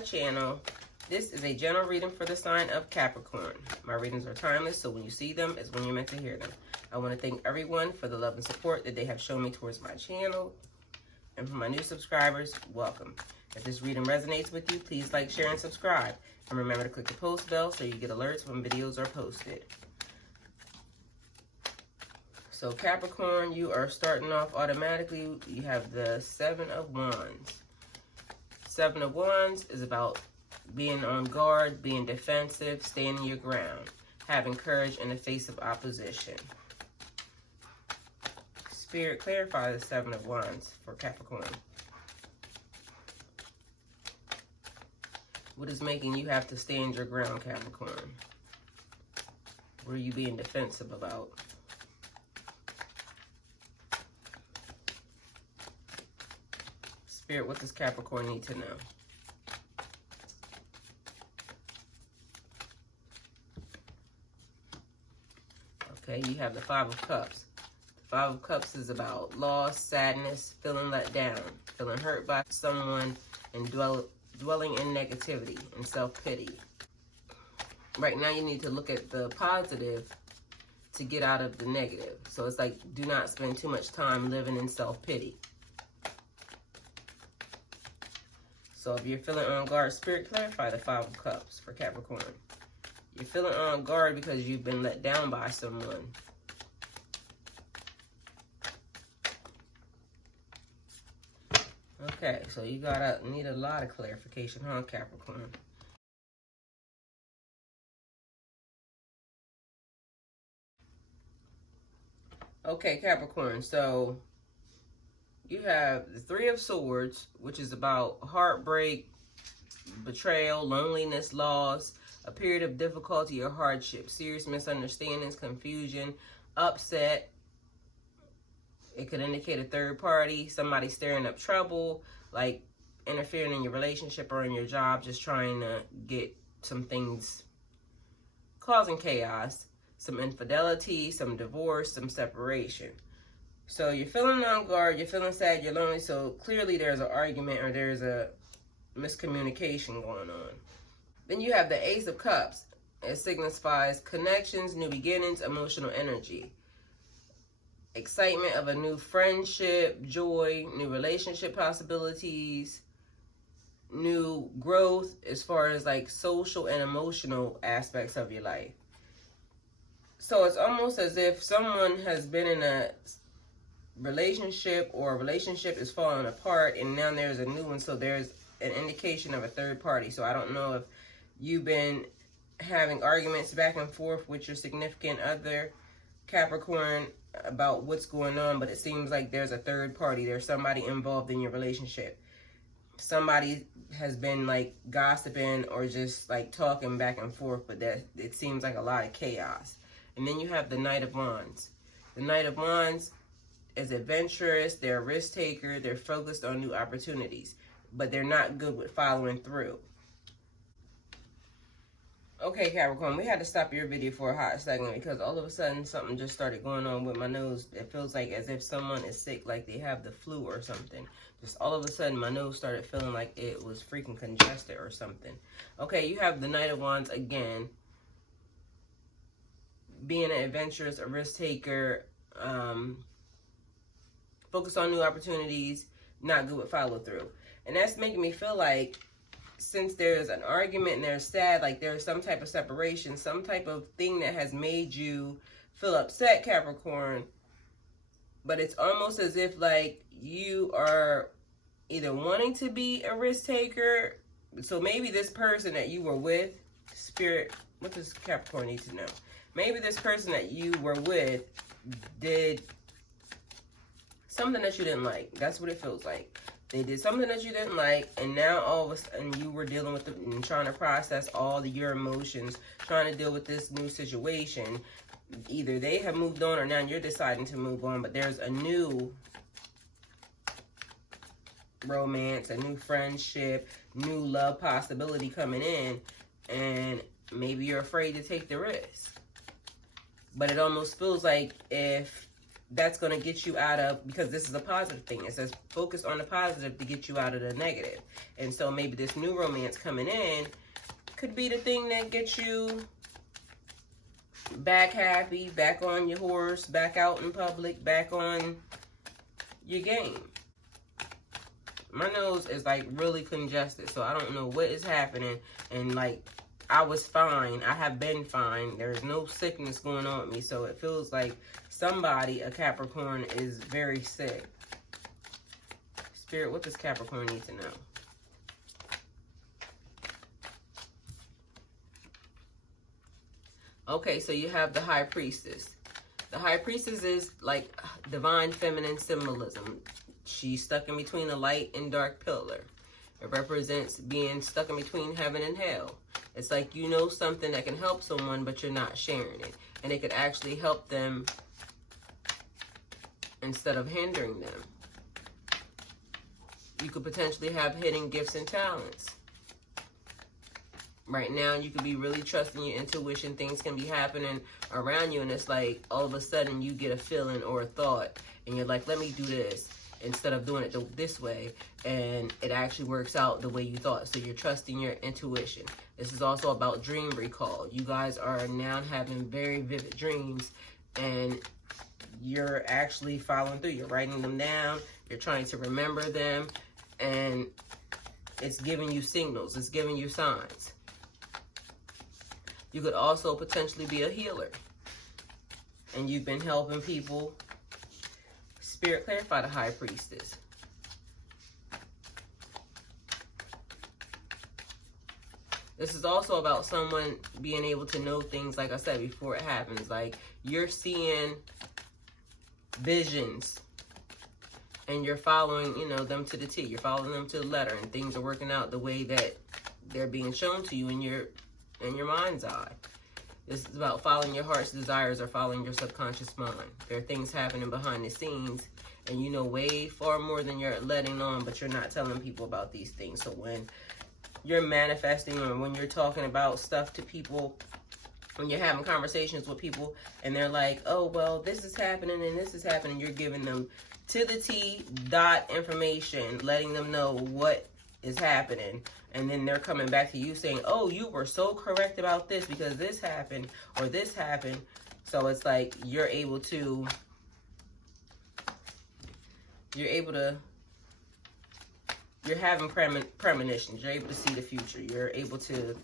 channel. This is a general reading for the sign of Capricorn. My readings are timeless, so when you see them, it's when you're meant to hear them. I want to thank everyone for the love and support that they have shown me towards my channel. And for my new subscribers, welcome. If this reading resonates with you, please like, share, and subscribe. And remember to click the post bell so you get alerts when videos are posted. So Capricorn, you are starting off automatically. You have the Seven of Wands. Seven of Wands is about being on guard, being defensive, standing your ground, having courage in the face of opposition. Spirit, clarify the Seven of Wands for Capricorn. What is making you have to stand your ground, Capricorn? What are you being defensive about? Spirit, what does Capricorn need to know? Okay, you have the Five of Cups. The Five of Cups is about loss, sadness, feeling let down, feeling hurt by someone, and dwelling in negativity and self-pity. Right now, you need to look at the positive to get out of the negative. So it's like, do not spend too much time living in self-pity. So if you're feeling on guard, Spirit, clarify the Five of Cups for Capricorn. You're feeling on guard because you've been let down by someone. Okay, so you need a lot of clarification, huh, Capricorn? Okay, Capricorn, so you have the Three of Swords, which is about heartbreak, betrayal, loneliness, loss, a period of difficulty or hardship, serious misunderstandings, confusion, upset. It could indicate a third party, somebody stirring up trouble, like interfering in your relationship or in your job, just trying to get some things, causing chaos, some infidelity, some divorce, some separation. So you're feeling on guard, you're feeling sad, you're lonely, so clearly there's an argument or there's a miscommunication going on. Then you have the Ace of Cups. It signifies connections, new beginnings, emotional energy. Excitement of a new friendship, joy, new relationship possibilities, new growth as far as like social and emotional aspects of your life. So it's almost as if someone has been in a relationship or a relationship is falling apart and now there's a new one, so there's an indication of a third party. So I don't know if you've been having arguments back and forth with your significant other, Capricorn, about what's going on, but it seems like there's a third party. There's somebody involved in your relationship. Somebody has been like gossiping or just like talking back and forth, but that it seems like a lot of chaos. And then you have the Knight of Wands. The Knight of Wands is adventurous, they're a risk taker, they're focused on new opportunities, but they're not good with following through. Okay, Capricorn, we had to stop your video for a hot second because all of a sudden something just started going on with my nose. It feels like as if someone is sick, like they have the flu or something. Just all of a sudden my nose started feeling like it was freaking congested or something. Okay, you have the Knight of Wands again. Being an adventurous, a risk taker, focus on new opportunities, not good with follow through. And that's making me feel like since there's an argument and there's sad, like there's some type of separation, some type of thing that has made you feel upset, Capricorn. But it's almost as if like you are either wanting to be a risk taker. So maybe this person that you were with, Spirit, what does Capricorn need to know? Maybe this person that you were with did something that you didn't like. That's what it feels like. They did something that you didn't like, and now all of a sudden you were dealing with and trying to process all your emotions, trying to deal with this new situation. Either they have moved on or now you're deciding to move on, but there's a new romance, a new friendship, new love possibility coming in, and maybe you're afraid to take the risk. But it almost feels like if that's going to get you out of, because this is a positive thing. It says focus on the positive to get you out of the negative. And so maybe this new romance coming in could be the thing that gets you back happy, back on your horse, back out in public, back on your game. My nose is like really congested, so I don't know what is happening. And like, I was fine. I have been fine. There's no sickness going on with me, so it feels like somebody, a Capricorn, is very sick. Spirit, what does Capricorn need to know? Okay, so you have the High Priestess. The High Priestess is like divine feminine symbolism. She's stuck in between a light and dark pillar. It represents being stuck in between heaven and hell. It's like you know something that can help someone, but you're not sharing it. And it could actually help them instead of hindering them. You could potentially have hidden gifts and talents. Right now, you could be really trusting your intuition. Things can be happening around you, and it's like all of a sudden you get a feeling or a thought, and you're like, let me do this instead of doing it this way, and it actually works out the way you thought. So you're trusting your intuition. This is also about dream recall. You guys are now having very vivid dreams, and you're actually following through. You're writing them down. You're trying to remember them, and it's giving you signals. It's giving you signs. You could also potentially be a healer, and you've been helping people. Spirit, clarify the High Priestess. This is also about someone being able to know things, like I said, before it happens. Like, you're seeing visions, and you're following, you know, them to the T. You're following them to the letter, and things are working out the way that they're being shown to you in your mind's eye. This is about following your heart's desires or following your subconscious mind. There are things happening behind the scenes, and you know way far more than you're letting on, but you're not telling people about these things. So when you're manifesting, or when you're talking about stuff to people, when you're having conversations with people, and they're like, oh, well, this is happening and this is happening, you're giving them to the T dot information, letting them know what is happening. And then they're coming back to you saying, oh, you were so correct about this because this happened or this happened. So it's like you're having premonitions. You're able to see the future. You're able to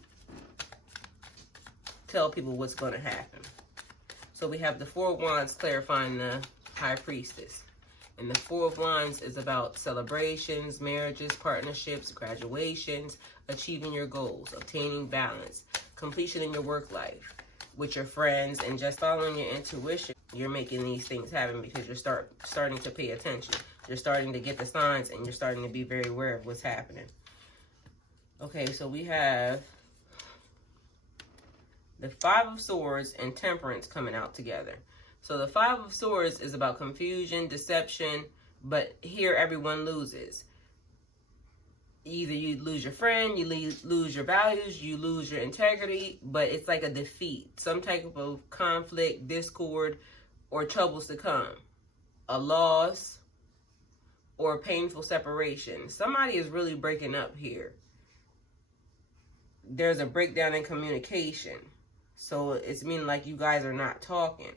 tell people what's going to happen. So we have the Four of Wands clarifying the High Priestess. And the Four of Wands is about celebrations, marriages, partnerships, graduations, achieving your goals, obtaining balance, completion in your work life, with your friends, and just following your intuition. You're making these things happen because you're starting to pay attention. You're starting to get the signs, and you're starting to be very aware of what's happening. Okay, so we have the Five of Swords and Temperance coming out together. So the Five of Swords is about confusion, deception, but here everyone loses. Either you lose your friend, you lose your values, you lose your integrity, but it's like a defeat. Some type of conflict, discord, or troubles to come. A loss or a painful separation. Somebody is really breaking up here. There's a breakdown in communication. So it's meaning like you guys are not talking.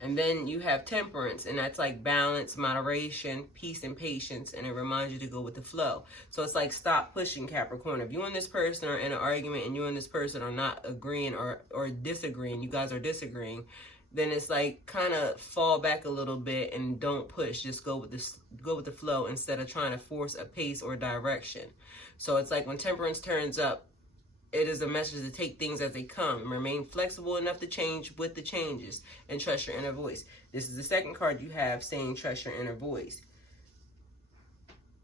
And then you have Temperance, and that's like balance, moderation, peace, and patience, and it reminds you to go with the flow. So it's like, stop pushing, Capricorn. If you and this person are in an argument and you and this person are not agreeing or disagreeing, you guys are disagreeing, then it's like kind of fall back a little bit and don't push. Just go with the flow instead of trying to force a pace or direction. So it's like when Temperance turns up, it is a message to take things as they come. Remain flexible enough to change with the changes and trust your inner voice. This is the second card you have saying trust your inner voice.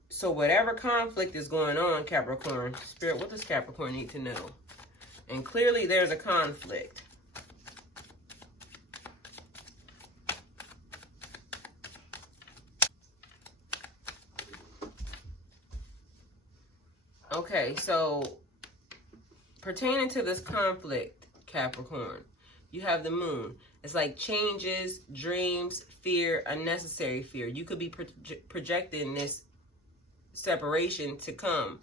So whatever conflict is going on, Capricorn, Spirit, what does Capricorn need to know? And clearly there's a conflict. Okay, so pertaining to this conflict, Capricorn, You have the moon. It's like changes, dreams, fear, unnecessary fear. You could be projecting this separation to come,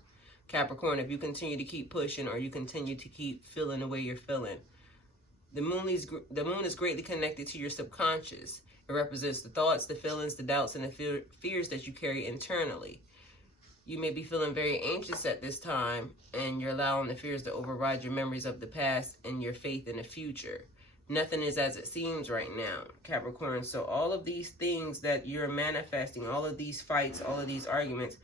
Capricorn, if you continue to keep pushing or you continue to keep feeling the way you're feeling. The moon is greatly connected to your subconscious. It represents the thoughts, the feelings, the doubts, and the fears that you carry internally. You may be feeling very anxious at this time, and you're allowing the fears to override your memories of the past and your faith in the future. Nothing is as it seems right now, Capricorn. So all of these things that you're manifesting, all of these fights, all of these arguments,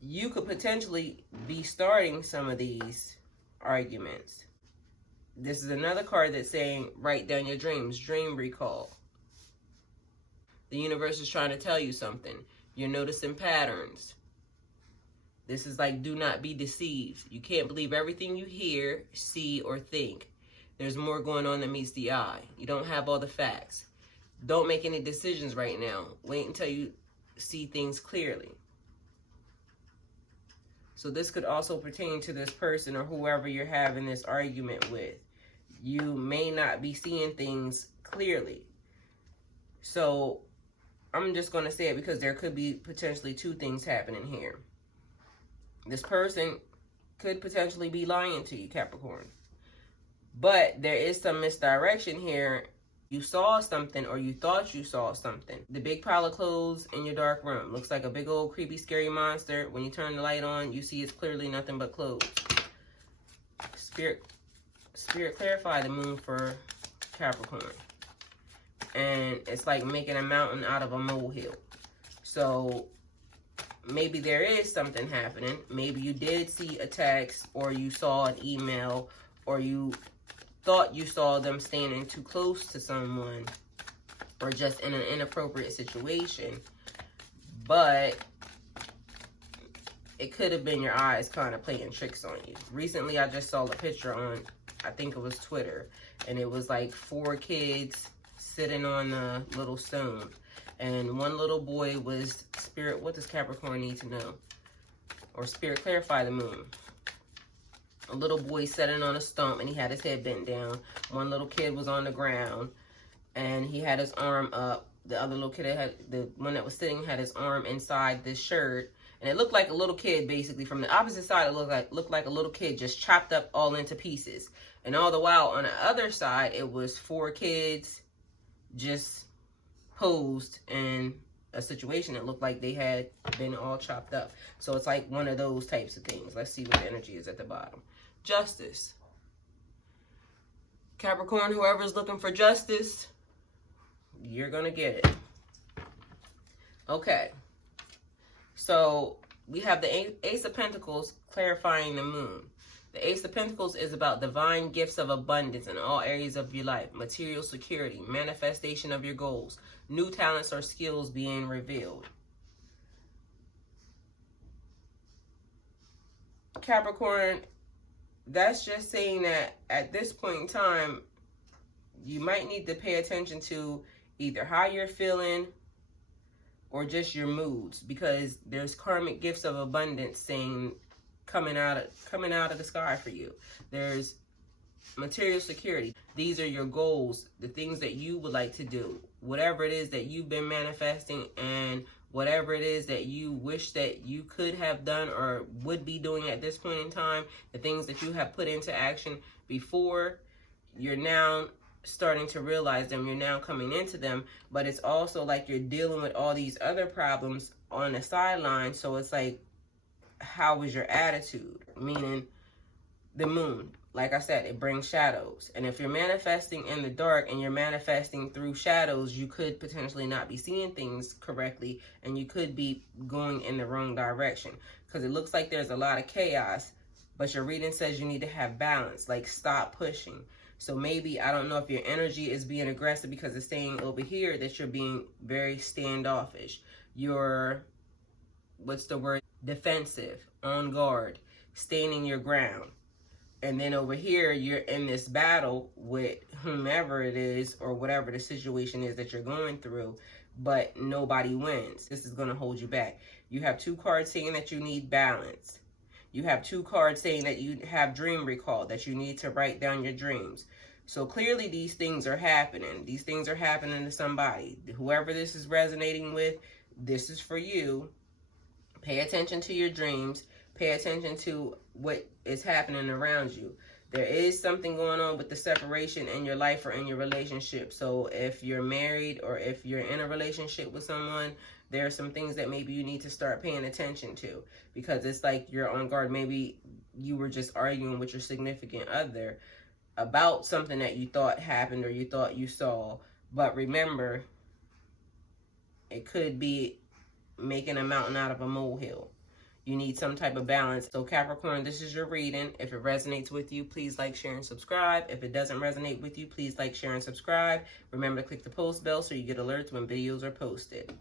you could potentially be starting some of these arguments. This is another card that's saying, write down your dreams, dream recall. The universe is trying to tell you something. You're noticing patterns. This is like, do not be deceived. You can't believe everything you hear, see, or think. There's more going on than meets the eye. You don't have all the facts. Don't make any decisions right now. Wait until you see things clearly. So this could also pertain to this person or whoever you're having this argument with. You may not be seeing things clearly. So I'm just going to say it because there could be potentially two things happening here. This person could potentially be lying to you, Capricorn. But there is some misdirection here. You saw something or you thought you saw something. The big pile of clothes in your dark room looks like a big old creepy scary monster. When you turn the light on, you see it's clearly nothing but clothes. Spirit clarify the moon for Capricorn. And it's like making a mountain out of a molehill. So maybe there is something happening. Maybe you did see a text or you saw an email or you thought you saw them standing too close to someone or just in an inappropriate situation. But it could have been your eyes kind of playing tricks on you. Recently, I just saw a picture on, I think it was Twitter, and it was like 4 kids sitting on a little stone. And one little boy was Spirit, what does Capricorn need to know? Or Spirit clarify the moon. A little boy sitting on a stump and he had his head bent down. One little kid was on the ground and he had his arm up. The other little kid, the one that was sitting, had his arm inside this shirt. And it looked like a little kid, basically. From the opposite side, it looked like a little kid just chopped up all into pieces. And all the while, on the other side, it was 4 kids just posed in a situation that looked like they had been all chopped up. So it's like one of those types of things. Let's see what the energy is at the bottom. Justice. Capricorn, whoever's looking for justice, you're going to get it. Okay. So we have the Ace of Pentacles clarifying the moon. The Ace of Pentacles is about divine gifts of abundance in all areas of your life, material security, manifestation of your goals, new talents or skills being revealed. Capricorn, that's just saying that at this point in time, you might need to pay attention to either how you're feeling or just your moods, because there's karmic gifts of abundance saying coming out of the sky for you. There's material security. These are your goals, the things that you would like to do, whatever it is that you've been manifesting, and whatever it is that you wish that you could have done or would be doing at this point in time, the things that you have put into action before, you're now starting to realize them, you're now coming into them. But it's also like you're dealing with all these other problems on the sideline. So it's like, how was your attitude? Meaning the moon, like I said, it brings shadows. And if you're manifesting in the dark and you're manifesting through shadows, you could potentially not be seeing things correctly, and you could be going in the wrong direction, because it looks like there's a lot of chaos, but your reading says you need to have balance, like stop pushing. So maybe, I don't know if your energy is being aggressive, because it's saying over here that you're being very standoffish. You're, what's the word? Defensive, on guard, standing your ground. And then over here, you're in this battle with whomever it is or whatever the situation is that you're going through, but nobody wins. This is going to hold you back. You have 2 cards saying that you need balance. You have 2 cards saying that you have dream recall, that you need to write down your dreams. So clearly these things are happening. These things are happening to somebody. Whoever this is resonating with, this is for you. Pay attention to your dreams. Pay attention to what is happening around you. There is something going on with the separation in your life or in your relationship. So if you're married or if you're in a relationship with someone, there are some things that maybe you need to start paying attention to, because it's like you're on guard. Maybe you were just arguing with your significant other about something that you thought happened or you thought you saw. But remember, it could be making a mountain out of a molehill. You need some type of balance. So Capricorn, this is your reading. If it resonates with you, please like, share, and subscribe. If it doesn't resonate with you, please like, share, and subscribe. Remember to click the post bell so you get alerts when videos are posted.